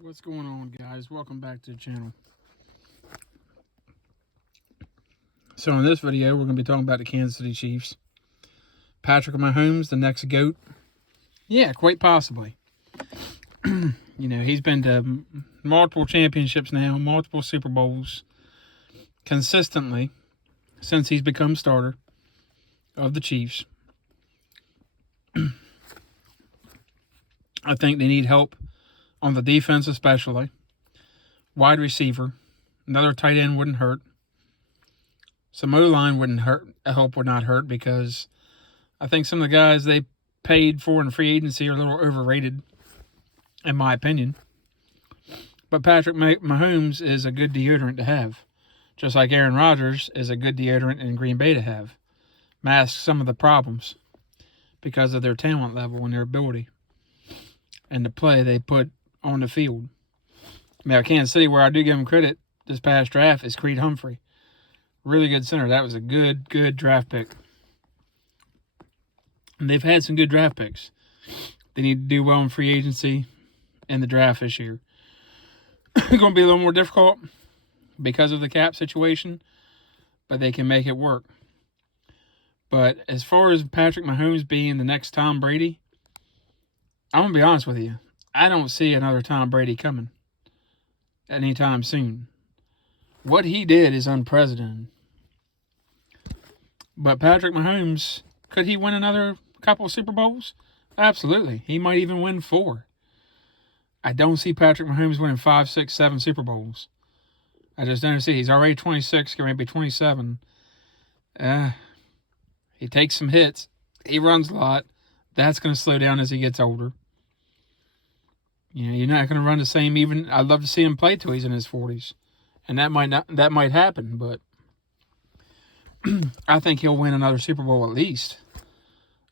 What's going on, guys? Welcome back to the channel. So in this video, we're going to be talking about the Kansas City Chiefs. Patrick Mahomes, the next GOAT? Yeah, quite possibly. He's been to multiple championships now, multiple Super Bowls, consistently since he's become starter of the Chiefs. I think they need help on the defense especially. Wide receiver. Another tight end wouldn't hurt. Some O-line wouldn't hurt. Help would not hurt because I think some of the guys they paid for in free agency are a little overrated, in my opinion. But Patrick Mahomes is a good deodorant to have, just like Aaron Rodgers is a good deodorant in Green Bay to have. Masks some of the problems because of their talent level and their ability and the play they put on the field. Now, Kansas City, where I do give them credit this past draft, is Creed Humphrey. Really good center. That was a good draft pick. And they've had some good draft picks. They need to do well in free agency and the draft this year. It's going to be a little more difficult because of the cap situation, but they can make it work. But as far as Patrick Mahomes being the next Tom Brady, I'm going to be honest with you. I don't see another Tom Brady coming anytime soon. What he did is unprecedented. But Patrick Mahomes, could he win another couple of Super Bowls? Absolutely. He might even win 4. I don't see Patrick Mahomes winning 5, 6, 7 Super Bowls. I just don't see. He's already 26, going to be 27. He takes some hits. He runs a lot. That's going to slow down as he gets older. You're not going to run the same. Even I'd love to see him play till he's in his 40s, and that might happen. But I think he'll win another Super Bowl at least.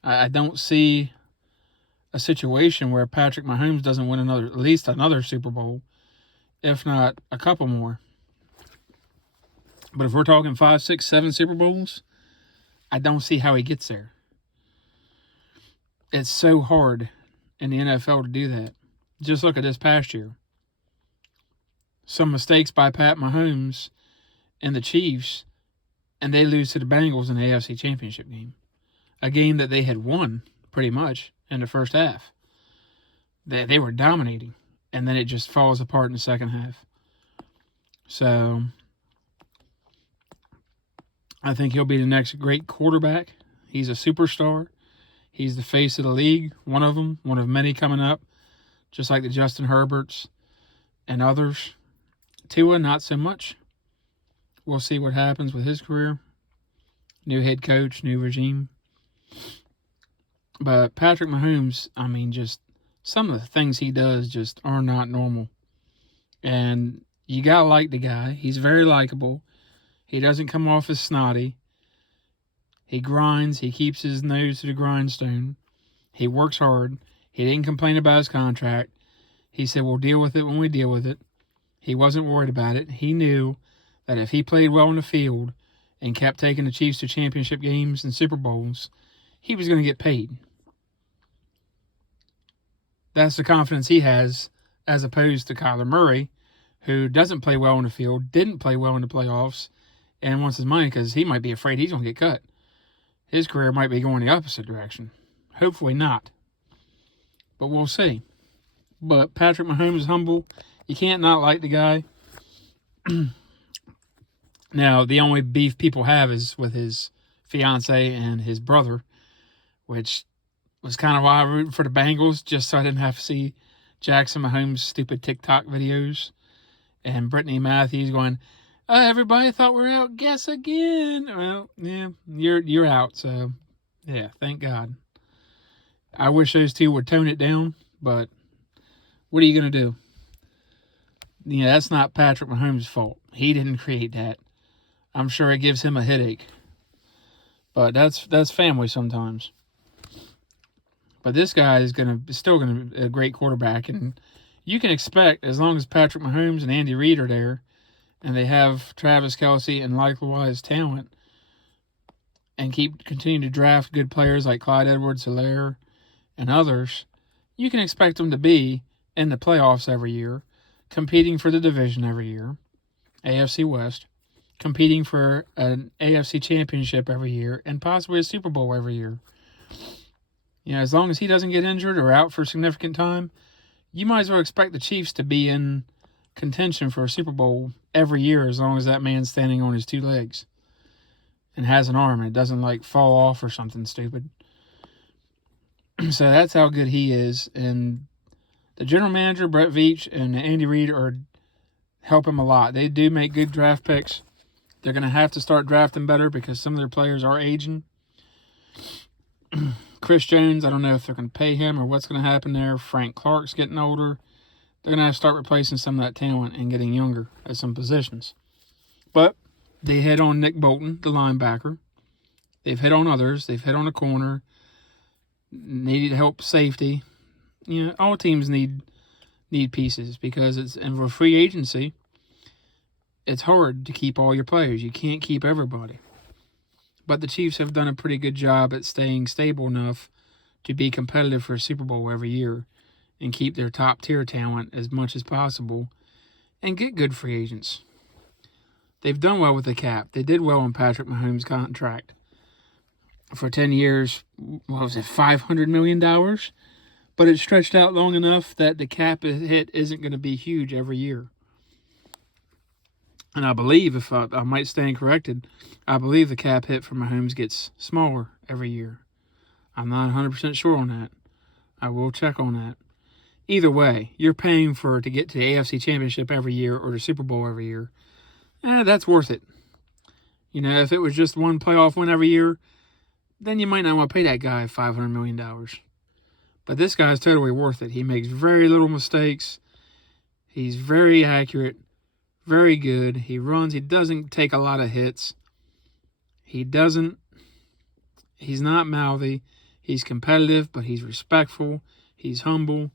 I don't see a situation where Patrick Mahomes doesn't win at least another Super Bowl, if not a couple more. But if we're talking 5, 6, 7 Super Bowls, I don't see how he gets there. It's so hard in the NFL to do that. Just look at this past year. Some mistakes by Pat Mahomes and the Chiefs, and they lose to the Bengals in the AFC Championship game. A game that they had won, pretty much, in the first half. They were dominating, and then it just falls apart in the second half. So, I think he'll be the next great quarterback. He's a superstar. He's the face of the league, one of them, one of many coming up, just like the Justin Herberts and others. Tua, not so much. We'll see what happens with his career. New head coach, new regime. But Patrick Mahomes, just some of the things he does just are not normal. And you got to like the guy. He's very likable. He doesn't come off as snotty. He grinds. He keeps his nose to the grindstone. He works hard. He didn't complain about his contract. He said, we'll deal with it when we deal with it. He wasn't worried about it. He knew that if he played well in the field and kept taking the Chiefs to championship games and Super Bowls, he was going to get paid. That's the confidence he has, as opposed to Kyler Murray, who doesn't play well in the field, didn't play well in the playoffs, and wants his money because he might be afraid he's going to get cut. His career might be going the opposite direction. Hopefully not. But we'll see. But Patrick Mahomes is humble. You can't not like the guy. Now, the only beef people have is with his fiance and his brother, which was kind of why I rooted for the Bengals, just so I didn't have to see Jackson Mahomes' stupid TikTok videos and Brittany Matthews going, everybody thought we were out. Guess again. Well, yeah, you're out. So, yeah, thank God. I wish those two would tone it down, but what are you going to do? That's not Patrick Mahomes' fault. He didn't create that. I'm sure it gives him a headache. But that's family sometimes. But this guy is still gonna be a great quarterback, and you can expect, as long as Patrick Mahomes and Andy Reid are there, and they have Travis Kelce and likewise talent, and continue to draft good players like Clyde Edwards-Helaire and others, you can expect them to be in the playoffs every year competing for the division every year, AFC West, competing for an AFC championship every year, and possibly a Super Bowl every year. As long as he doesn't get injured or out for a significant time, you might as well expect the Chiefs to be in contention for a Super Bowl every year, as long as that man's standing on his 2 legs and has an arm and it doesn't fall off or something stupid. So that's how good he is. And the general manager, Brett Veach, and Andy Reid help him a lot. They do make good draft picks. They're going to have to start drafting better because some of their players are aging. Chris Jones, I don't know if they're going to pay him or what's going to happen there. Frank Clark's getting older. They're going to have to start replacing some of that talent and getting younger at some positions. But they hit on Nick Bolton, the linebacker. They've hit on others. They've hit on a corner. Needed help safety. All teams need pieces because it's in for free agency. It's hard to keep all your players. You can't keep everybody. But the Chiefs have done a pretty good job at staying stable enough to be competitive for a Super Bowl every year and keep their top tier talent as much as possible and get good free agents. They've done well with the cap. They did well on Patrick Mahomes' contract. For 10 years, what was it, $500 million? But it's stretched out long enough that the cap hit isn't going to be huge every year. And I believe, if I might stand corrected, I believe the cap hit for Mahomes gets smaller every year. I'm not 100% sure on that. I will check on that. Either way, you're paying to get to the AFC Championship every year or the Super Bowl every year. That's worth it. If it was just one playoff win every year, then you might not want to pay that guy $500 million. But this guy's totally worth it. He makes very little mistakes. He's very accurate, very good. He runs. He doesn't take a lot of hits. He's not mouthy. He's competitive, but he's respectful. He's humble.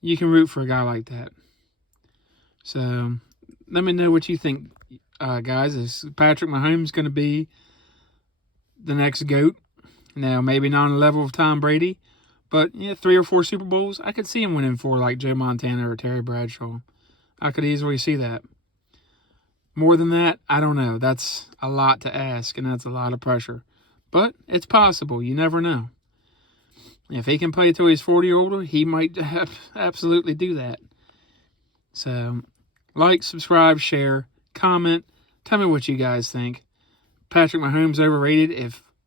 You can root for a guy like that. So let me know what you think, guys. Is Patrick Mahomes going to be the next GOAT? Now, maybe not on the level of Tom Brady, but 3 or 4 Super Bowls, I could see him winning 4 like Joe Montana or Terry Bradshaw. I could easily see that. More than that, I don't know. That's a lot to ask, and that's a lot of pressure. But it's possible. You never know. If he can play till he's 40 or older, he might absolutely do that. So, like, subscribe, share, comment. Tell me what you guys think. Patrick Mahomes overrated?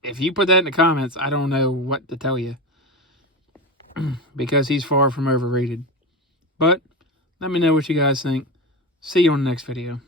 If you put that in the comments, I don't know what to tell you. Because he's far from overrated. But let me know what you guys think. See you on the next video.